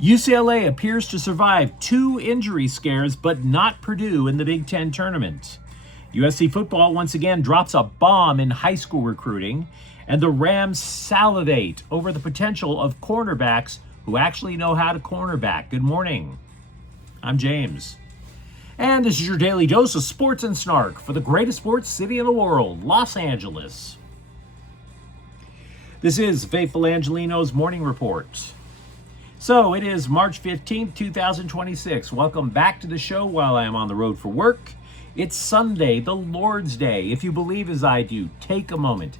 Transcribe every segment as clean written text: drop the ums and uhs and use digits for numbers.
UCLA appears to survive 2 injury scares, but not Purdue in the Big Ten tournament. USC football once again drops a bomb in high school recruiting, and the Rams salivate over the potential of cornerbacks who actually know how to cornerback. Good morning. I'm James. And this is your daily dose of sports and snark for the greatest sports city in the world, Los Angeles. This is Faithful Angelenos Morning Report. So it is March 15th, 2026. Welcome back to the show while I am on the road for work. It's Sunday, the Lord's Day. If you believe as I do, take a moment.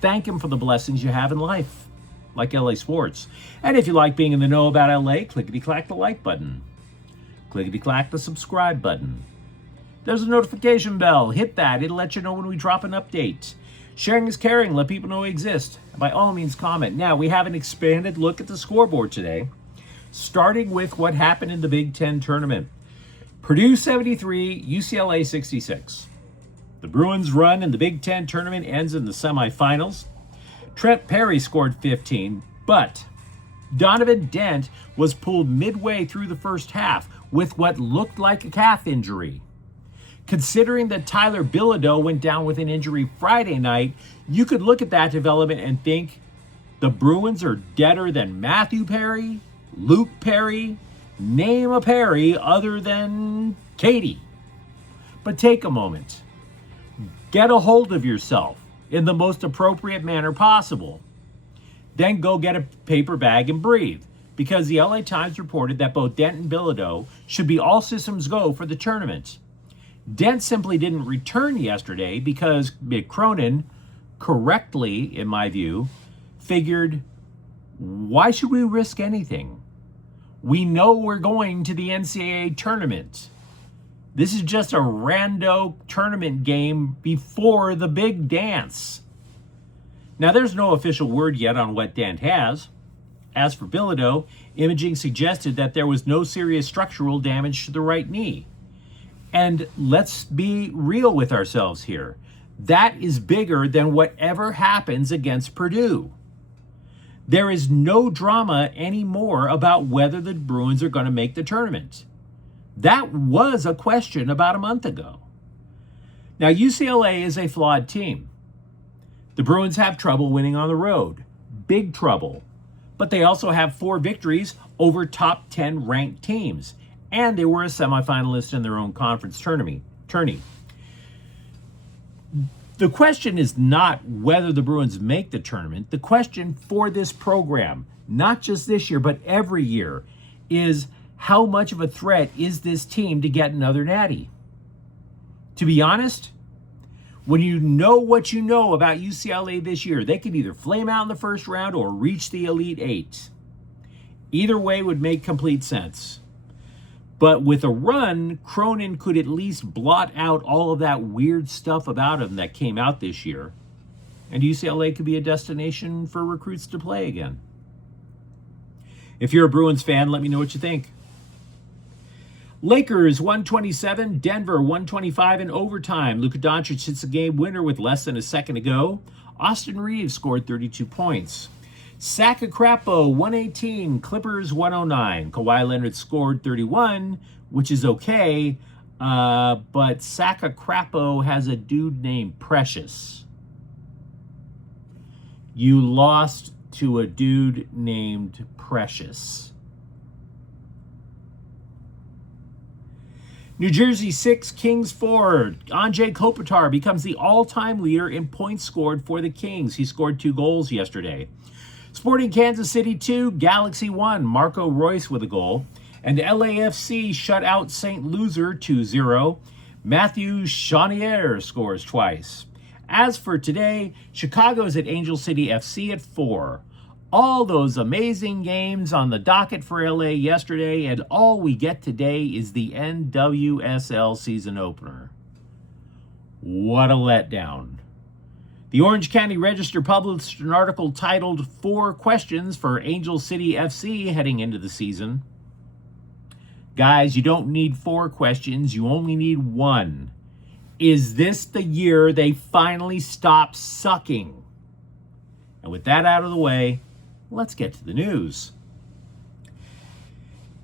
Thank Him for the blessings you have in life, like LA Sports. And if you like being in the know about LA, clickety-clack the like button. Clickety-clack the subscribe button. There's a notification bell. Hit that. It'll let you know when we drop an update. Sharing is caring. Let people know we exist. By all means, comment. Now, we have an expanded look at the scoreboard today, starting with what happened in the Big Ten tournament. Purdue 73, UCLA 66. The Bruins' run in the Big Ten tournament ends in the semifinals. Trent Perry scored 15, but Donovan Dent was pulled midway through the first half with what looked like a calf injury. Considering that Tyler Bilodeau went down with an injury Friday night, you could look at that development and think the Bruins are deader than Matthew Perry, Luke Perry, name a Perry other than Katie. But take a moment. Get a hold of yourself in the most appropriate manner possible. Then go get a paper bag and breathe, because the LA Times reported that both Dent and Bilodeau should be all systems go for the tournament. Dent simply didn't return yesterday because Mick Cronin, correctly in my view, figured, why should we risk anything? We know we're going to the NCAA tournament. This is just a rando tournament game before the big dance. Now, there's no official word yet on what Dent has. As for Bilodeau, imaging suggested that there was no serious structural damage to the right knee. And let's be real with ourselves here. That is bigger than whatever happens against Purdue. There is no drama anymore about whether the Bruins are going to make the tournament. That was a question about a month ago. Now, UCLA is a flawed team. The Bruins have trouble winning on the road. Big trouble. But they also have 4 victories over top 10 ranked teams. And they were a semifinalist in their own conference tourney. The question is not whether the Bruins make the tournament. The question for this program, not just this year, but every year, is how much of a threat is this team to get another natty? To be honest, when you know what you know about UCLA this year, they could either flame out in the first round or reach the Elite Eight. Either way would make complete sense. But with a run, Cronin could at least blot out all of that weird stuff about him that came out this year. And UCLA could be a destination for recruits to play again. If you're a Bruins fan, let me know what you think. Lakers 127, Denver 125 in overtime. Luka Doncic hits a game winner with less than a second to go. Austin Reeves scored 32 points. Sacacrapo 118, Clippers 109. Kawhi Leonard scored 31, which is okay, but Sacacrapo has a dude named Precious. You lost to a dude named Precious. New Jersey 6, Kings 4. Anze Kopitar becomes the all-time leader in points scored for the Kings. He scored 2 goals yesterday. Sporting Kansas City 2, Galaxy 1, Marco Royce with a goal. And LAFC shut out St. Loser 2-0. Matthew Chenier scores twice. As for today, Chicago's at Angel City FC at 4. All those amazing games on the docket for LA yesterday, and all we get today is the NWSL season opener. What a letdown. The Orange County Register published an article titled 4 Questions for Angel City FC Heading into the Season. Guys, you don't need 4 questions, you only need 1. Is this the year they finally stop sucking? And with that out of the way, let's get to the news.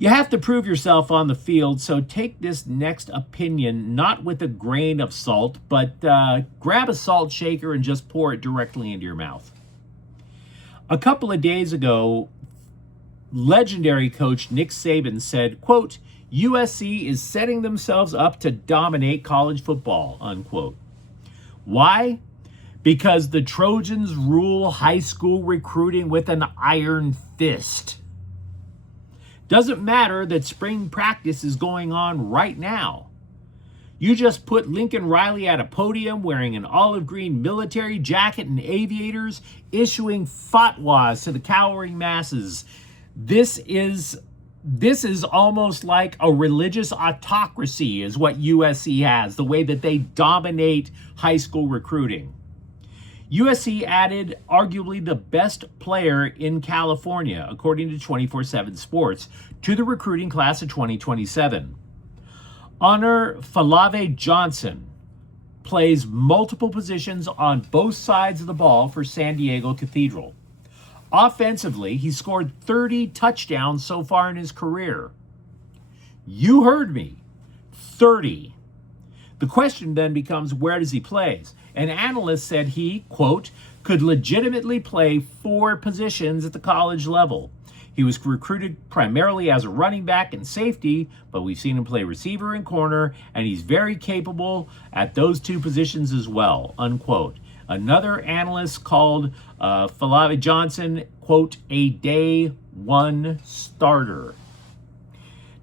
You have to prove yourself on the field, so take this next opinion not with a grain of salt, but grab a salt shaker and just pour it directly into your mouth. A couple of days ago, legendary coach Nick Saban said, quote, USC is setting themselves up to dominate college football, unquote. Why? Because the Trojans rule high school recruiting with an iron fist. Doesn't matter that spring practice is going on right now. You just put Lincoln Riley at a podium wearing an olive green military jacket and aviators, issuing fatwas to the cowering masses. This is almost like a religious autocracy is what USC has, the way that they dominate high school recruiting. USC added arguably the best player in California, according to 24/7 Sports, to the recruiting class of 2027. Honor Fide Johnson plays multiple positions on both sides of the ball for San Diego Cathedral. Offensively, he scored 30 touchdowns so far in his career. You heard me, 30. The question then becomes, where does he play? An analyst said he, quote, could legitimately play 4 positions at the college level. He was recruited primarily as a running back and safety, but we've seen him play receiver and corner, and he's very capable at those 2 positions as well, unquote. Another analyst called Fide Johnson, quote, a day 1 starter.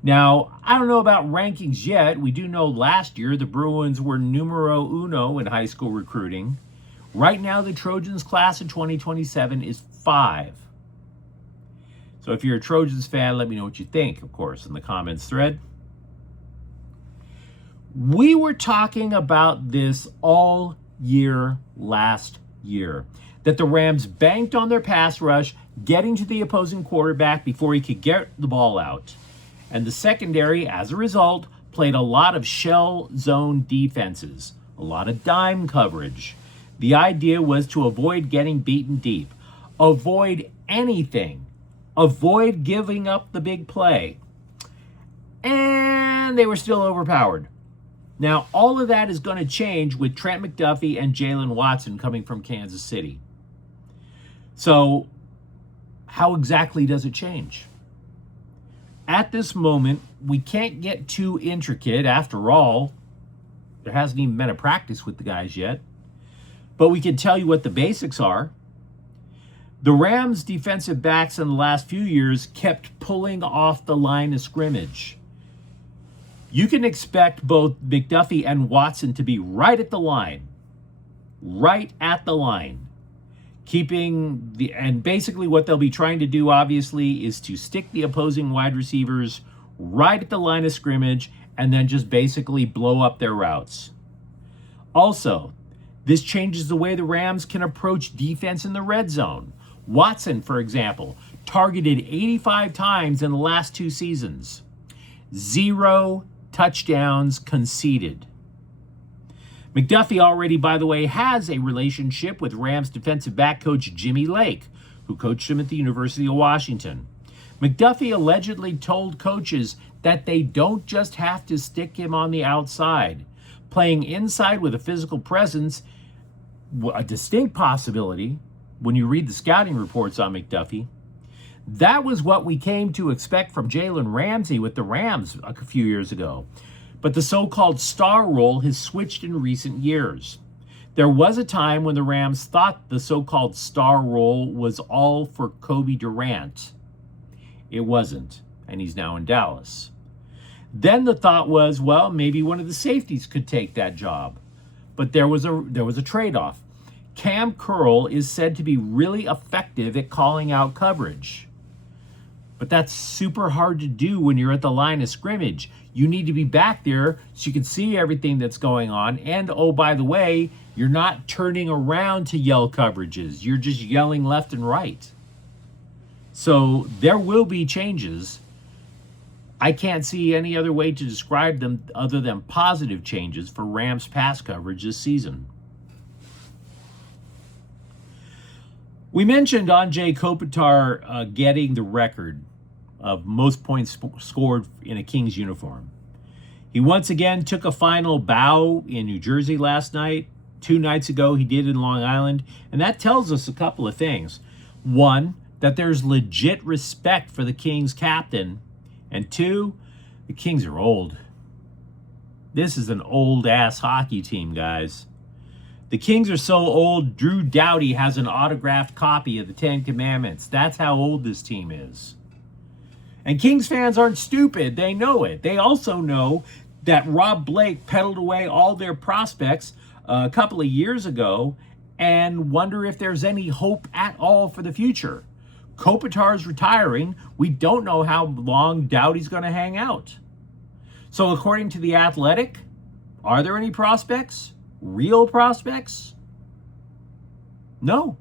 Now, I don't know about rankings yet. We do know last year the Bruins were numero uno in high school recruiting. Right now, the Trojans class in 2027 is 5. So if you're a Trojans fan, let me know what you think, of course, in the comments thread. We were talking about this all year last year, that the Rams banked on their pass rush, getting to the opposing quarterback before he could get the ball out. And the secondary, as a result, played a lot of shell zone defenses, a lot of dime coverage. The idea was to avoid getting beaten deep, avoid anything, avoid giving up the big play. And they were still overpowered. Now, all of that is going to change with Trent McDuffie and Jalen Watson coming from Kansas City. So, how exactly does it change? At this moment, we can't get too intricate. After all, there hasn't even been a practice with the guys yet. But we can tell you what the basics are. The Rams' defensive backs in the last few years kept pulling off the line of scrimmage. You can expect both McDuffie and Watson to be right at the line. Right at the line. And basically what they'll be trying to do, obviously, is to stick the opposing wide receivers right at the line of scrimmage and then just basically blow up their routes. Also, this changes the way the Rams can approach defense in the red zone. Watson, for example, targeted 85 times in the last 2 seasons. 0 touchdowns conceded. McDuffie already, by the way, has a relationship with Rams defensive back coach Jimmy Lake, who coached him at the University of Washington. McDuffie allegedly told coaches that they don't just have to stick him on the outside. Playing inside with a physical presence, a distinct possibility when you read the scouting reports on McDuffie. That was what we came to expect from Jalen Ramsey with the Rams a few years ago. But the so-called star role has switched in recent years. There was a time when the Rams thought the so-called star role was all for Kobe Durant. It wasn't, and he's now in Dallas. Then the thought was, well, maybe one of the safeties could take that job. But there was a trade-off. Cam Curl is said to be really effective at calling out coverage. But that's super hard to do when you're at the line of scrimmage. You need to be back there so you can see everything that's going on. And, oh, by the way, you're not turning around to yell coverages. You're just yelling left and right. So there will be changes. I can't see any other way to describe them other than positive changes for Rams pass coverage this season. We mentioned Anze Kopitar getting the record of most points scored in a Kings uniform. He once again took a final bow in New Jersey last night. 2 nights ago, he did in Long Island. And that tells us a couple of things. One, that there's legit respect for the Kings captain. And 2, the Kings are old. This is an old-ass hockey team, guys. The Kings are so old, Drew Doughty has an autographed copy of the 10 Commandments. That's how old this team is. And Kings fans aren't stupid. They know it. They also know that Rob Blake peddled away all their prospects a couple of years ago and wonder if there's any hope at all for the future. Kopitar's retiring. We don't know how long Doughty's going to hang out. So according to The Athletic, are there any prospects? Real prospects? No.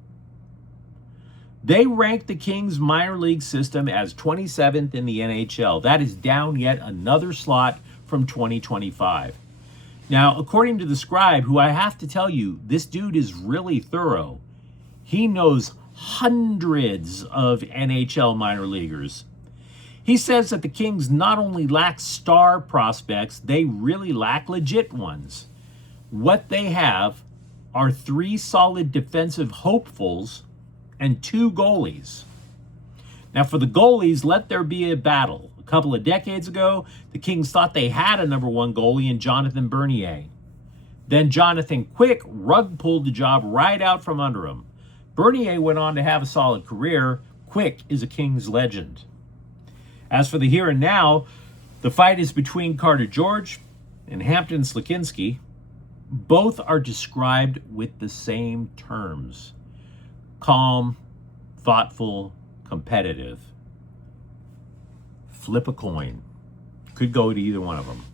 They rank the Kings minor league system as 27th in the NHL. That is down yet another slot from 2025. Now, according to the Scribe, who I have to tell you, this dude is really thorough. He knows hundreds of NHL minor leaguers. He says that the Kings not only lack star prospects, they really lack legit ones. What they have are 3 solid defensive hopefuls and 2 goalies. Now, for the goalies, let there be a battle. A couple of decades ago, the Kings thought they had a number 1 goalie in Jonathan Bernier. Then Jonathan Quick rug pulled the job right out from under him. Bernier went on to have a solid career. Quick is a Kings legend. As for the here and now, the fight is between Carter George and Hampton Slakinski. Both are described with the same terms: calm, thoughtful, competitive. Flip a coin. Could go to either one of them.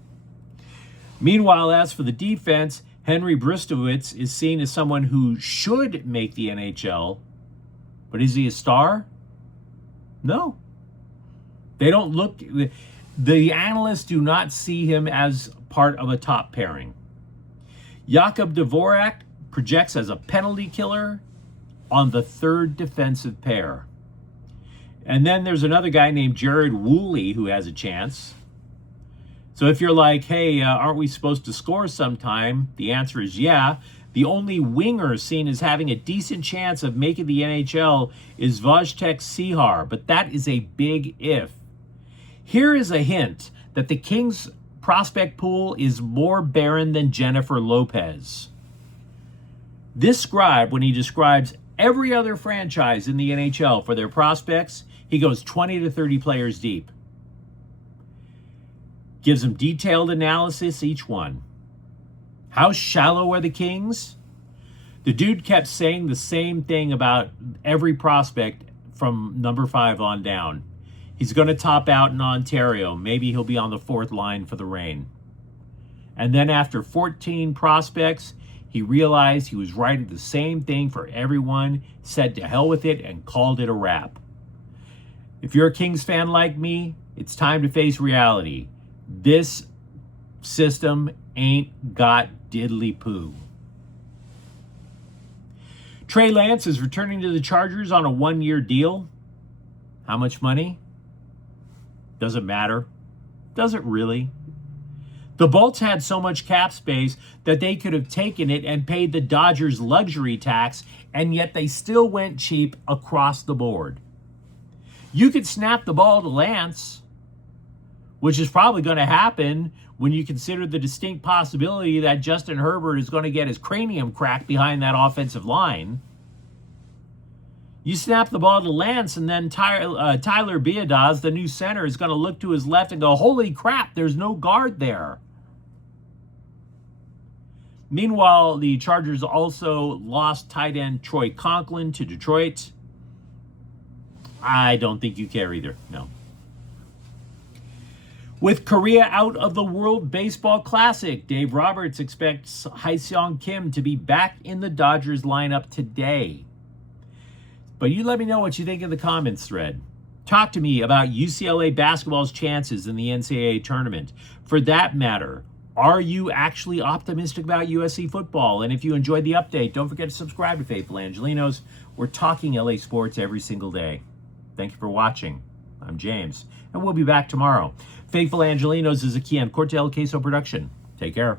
Meanwhile, as for the defense, Henry Bristowitz is seen as someone who should make the NHL, but is he a star? No. They don't look, the analysts do not see him as part of a top pairing. Jakub Dvorak projects as a penalty killer on the 3rd defensive pair. And then there's another guy named Jared Woolley who has a chance. So if you're like, hey, aren't we supposed to score sometime? The answer is yeah. The only winger seen as having a decent chance of making the NHL is Wojtek Sihar, but that is a big if. Here is a hint that the Kings' prospect pool is more barren than Jennifer Lopez. This Scribe, when he describes every other franchise in the NHL for their prospects, he goes 20 to 30 players deep. Gives them detailed analysis, each one. How shallow are the Kings? The dude kept saying the same thing about every prospect from number 5 on down. He's going to top out in Ontario. Maybe he'll be on the 4th line for the Reign. And then after 14 prospects, he realized he was writing the same thing for everyone, said to hell with it, and called it a wrap. If you're a Kings fan like me, it's time to face reality. This system ain't got diddly poo. Trey Lance is returning to the Chargers on a 1-year deal. How much money? Doesn't matter. Doesn't really. The Bolts had so much cap space that they could have taken it and paid the Dodgers luxury tax, and yet they still went cheap across the board. You could snap the ball to Lance, which is probably going to happen when you consider the distinct possibility that Justin Herbert is going to get his cranium cracked behind that offensive line. You snap the ball to Lance, and then Tyler Biadasz, the new center, is going to look to his left and go, holy crap, there's no guard there. Meanwhile, the Chargers also lost tight end Troy Conklin to Detroit. I don't think you care either, no. With Korea out of the World Baseball Classic, Dave Roberts expects Hyseong Kim to be back in the Dodgers lineup today. But you let me know what you think in the comments thread. Talk to me about UCLA basketball's chances in the NCAA tournament. For that matter, are you actually optimistic about USC football? And if you enjoyed the update, don't forget to subscribe to Faithful Angelenos. We're talking LA sports every single day. Thank you for watching. I'm James, and we'll be back tomorrow. Faithful Angelenos is a Kian Cortel Queso production. Take care.